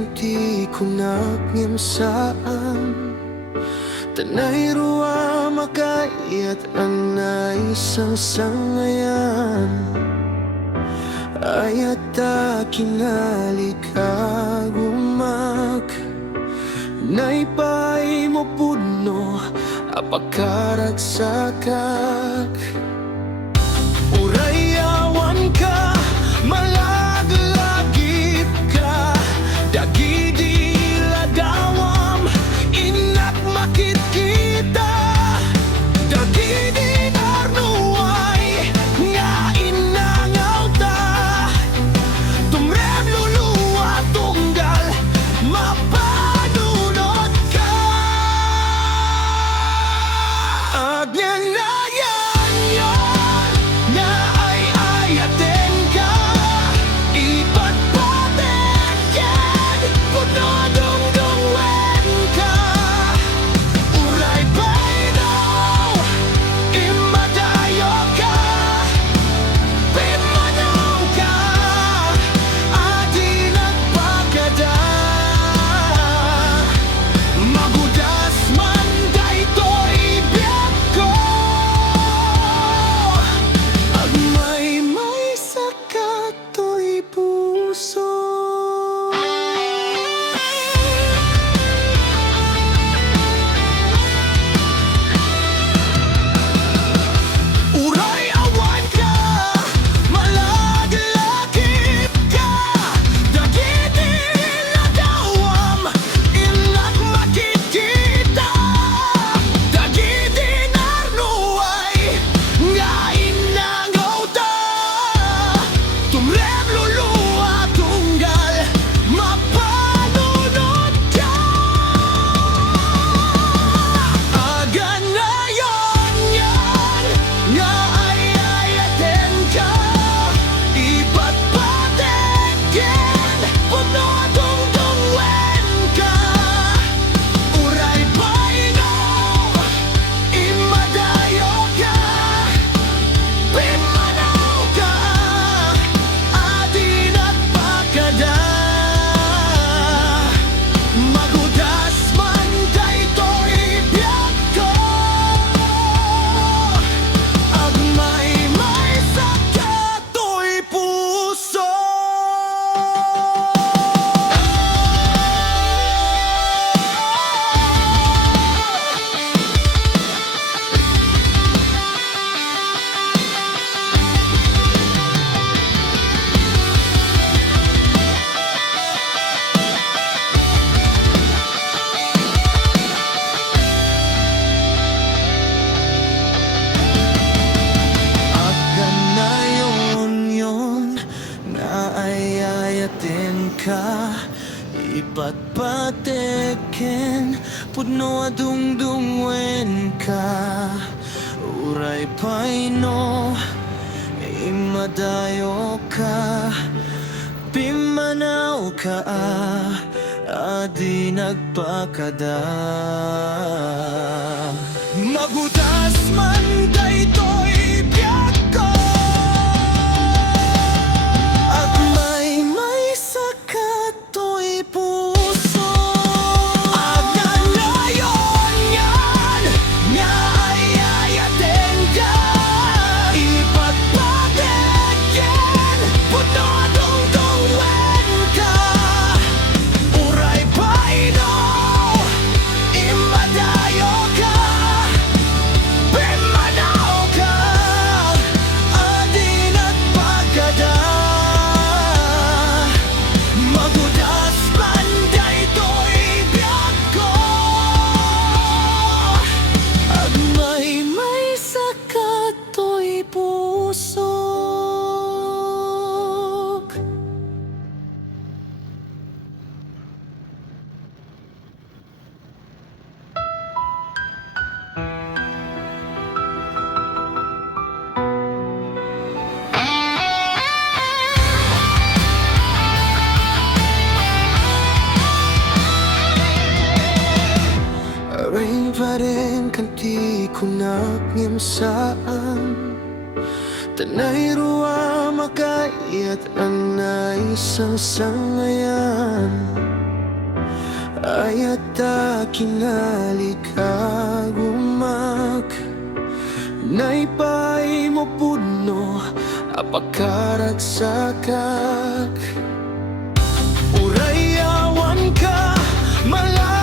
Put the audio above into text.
kanti kunak ngem saan tanay ruwa makayat anay isang sangayan ayata kinalikagumak naipay mo puno apakarat-sakak urayawan ka malaglagip ka dagidi ladawam inak makikita dagidi arnuay nga inangaw ta tumrem luluwa tunggal mapanunod ka agyan na yan yon nga ay ayatin ka ipatpatek yan puno dungdungwen ka uray baynaw imadayo ka pimanaw ka adi nagpagada magudas man daytoy biyak ko agmay sa kato'y puso uray awan ka malaglakip ka dagiti ladawam inak makikita dagiti narnuay nga inangaw ta tumrem luluwa tunggal mapanunod ka agan na yon yan nga ay ayatin ka ipatpatekin puno dungdungwen ka uray baynaw imadayo ka pimanaw ka adi nagpakada magudas man daytoy biyak ko agmay sa kato'y puso agkan na yon nga ay ayatin ka ipatpatekin puno dungdungwen ka uray payno imadayo ka pimanaw ka adi nagpakada magudas man daytoy biyak ko agmay sa kato'y puso agyan na yon yan nga ay ayatin ka ipatpatekin puno dungdungwen ka uray baynaw imadayo ka pimanaw ka adi nagpagada magudas man daytoy biyak ko agmay sa kato'y puso Rain pa rin kanti kunak ngem saan tanay ruwa makayat anay isang sangayan ayata kinalikagumak naipay mo puno apakarat sakak urayawan ka malaki